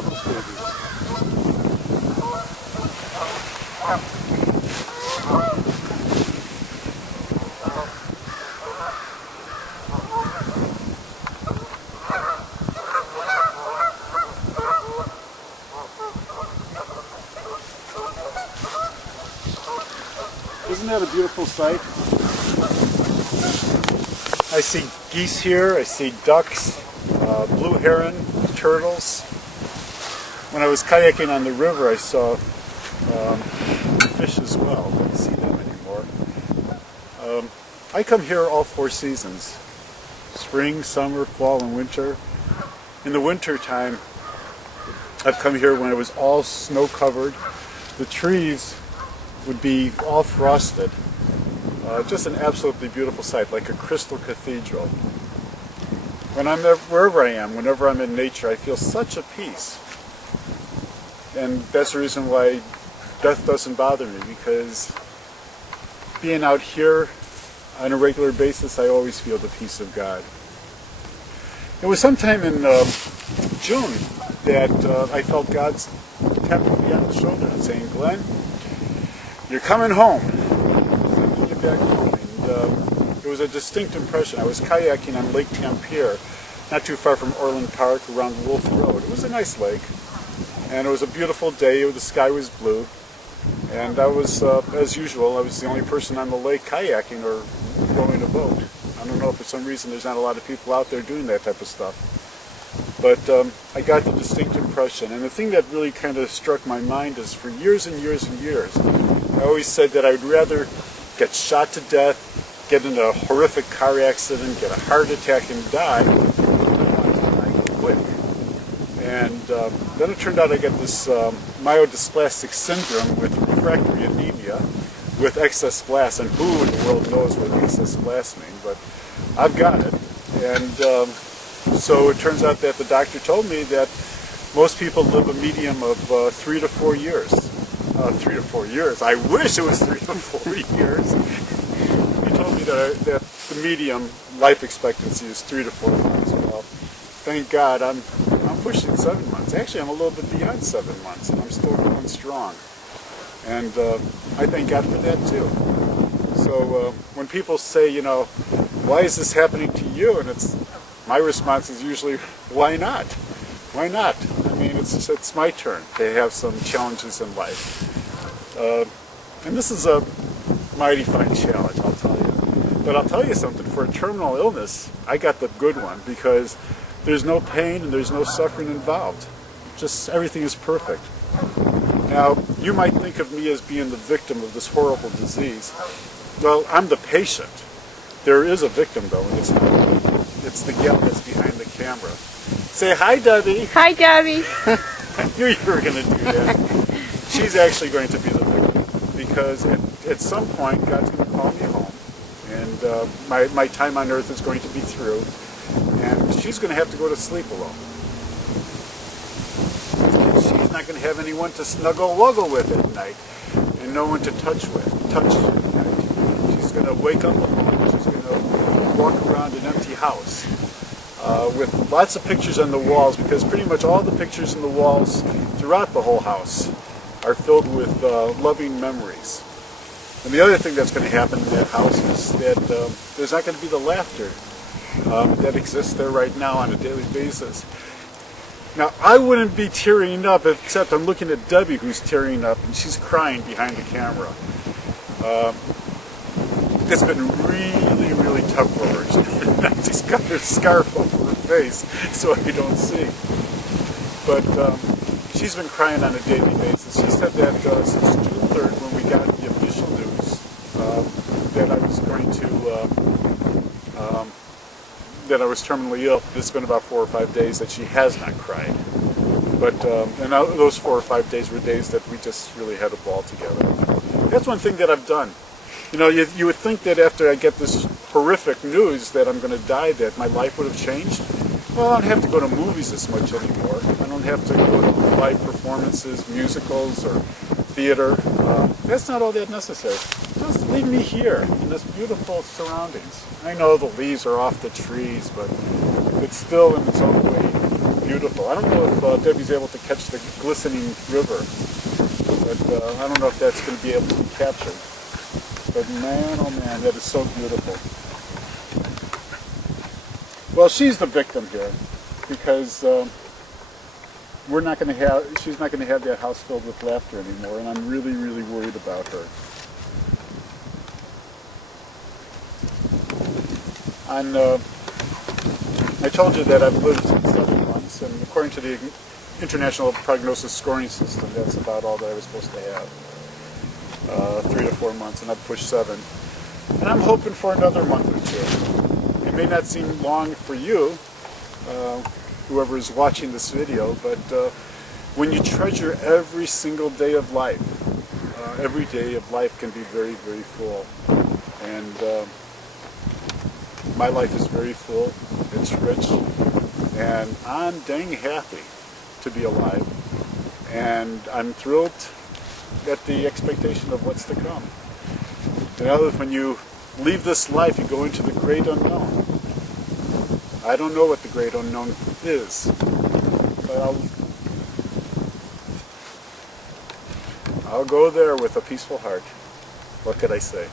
are those babies? Isn't that a beautiful sight? I see geese here, I see ducks, blue heron, turtles. When I was kayaking on the river, I saw fish as well. I don't see them anymore. I come here all 4 seasons. Spring, summer, fall, and winter. In the winter time, I've come here when it was all snow covered. The trees would be all frosted. Just an absolutely beautiful sight, like a crystal cathedral. When I'm wherever I am, whenever I'm in nature, I feel such a peace. And that's the reason why death doesn't bother me, because being out here on a regular basis, I always feel the peace of God. It was sometime in June that I felt God's tapping me on the shoulder and saying, "Glenn, you're coming home. Sending you back home." And it was a distinct impression. I was kayaking on Lake Tampier, not too far from Orland Park, around Wolf Road. It was a nice lake, and it was a beautiful day. The sky was blue, and I was, as usual, I was the only person on the lake kayaking or rowing a boat. I don't know if for some reason there's not a lot of people out there doing that type of stuff. But I got the distinct impression, and the thing that really kind of struck my mind is for years and years and years, I always said that I would rather get shot to death, get in a horrific car accident, get a heart attack and die, than I want to die quick. And then it turned out I got this myelodysplastic syndrome with refractory anemia with excess blast, and who in the world knows what excess blast means, but I've got it. And so it turns out that the doctor told me that most people live a medium of 3 to 4 years. 3 to 4 years. I wish it was 3 to 4 years. He told me that the medium life expectancy is 3 to 4 months. Well, thank God I'm pushing 7 months. Actually, I'm a little bit beyond 7 months, and I'm still going strong. And I thank God for that too. So when people say, you know, why is this happening to you? And my response is usually, why not? Why not? I mean, it's my turn to have some challenges in life. And this is a mighty fine challenge, I'll tell you. But I'll tell you something, for a terminal illness, I got the good one, because there's no pain and there's no suffering involved. Just everything is perfect. Now, you might think of me as being the victim of this horrible disease. Well, I'm the patient. There is a victim, though, and it's the gal that's behind the camera. Say hi, Debbie. Hi, Debbie. I knew you were going to do that. She's actually going to be the victim, because at some point, God's going to call me home, and my time on earth is going to be through, and she's going to have to go to sleep alone. And she's not going to have anyone to snuggle-wuggle with at night, and no one to touch at night. She's going to wake up alone. She's going to walk around an empty house with lots of pictures on the walls, because pretty much all the pictures in the walls throughout the whole house are filled with loving memories. And the other thing that's going to happen in that house is that there's not going to be the laughter that exists there right now on a daily basis. Now, I wouldn't be tearing up, except I'm looking at Debbie, who's tearing up, and she's crying behind the camera. It's been really, really tough for her. She's got her scarf over her face so I don't see. But she's been crying on a daily basis. She said that since June 3rd, when we got the official news that I was going to, that I was terminally ill, it's been about 4 or 5 days that she has not cried. But and those 4 or 5 days were days that we just really had a ball together. That's one thing that I've done. You know, you would think that after I get this horrific news that I'm going to die, that my life would have changed. Well, I don't have to go to movies as much anymore. I don't have to go to live performances, musicals, or theater. That's not all that necessary. Just leave me here in this beautiful surroundings. I know the leaves are off the trees, but it's still in its own way beautiful. I don't know if Debbie's able to catch the glistening river, but I don't know if that's going to be able to be captured. But man, oh man, that is so beautiful. Well, she's the victim here, because we're not going to have, she's not going to have that house filled with laughter anymore, and I'm really, really worried about her. I told you that I've lived 7 months, and according to the International Prognosis Scoring System, that's about all that I was supposed to have. 3 to 4 months, and I've pushed 7. And I'm hoping for another month or 2. It may not seem long for you, whoever is watching this video, but when you treasure every single day of life, every day of life can be very, very full. And my life is very full, it's rich, and I'm dang happy to be alive. And I'm thrilled at the expectation of what's to come. You know, when you leave this life, you go into the great unknown. I don't know what the great unknown is, but I'll go there with a peaceful heart. What could I say?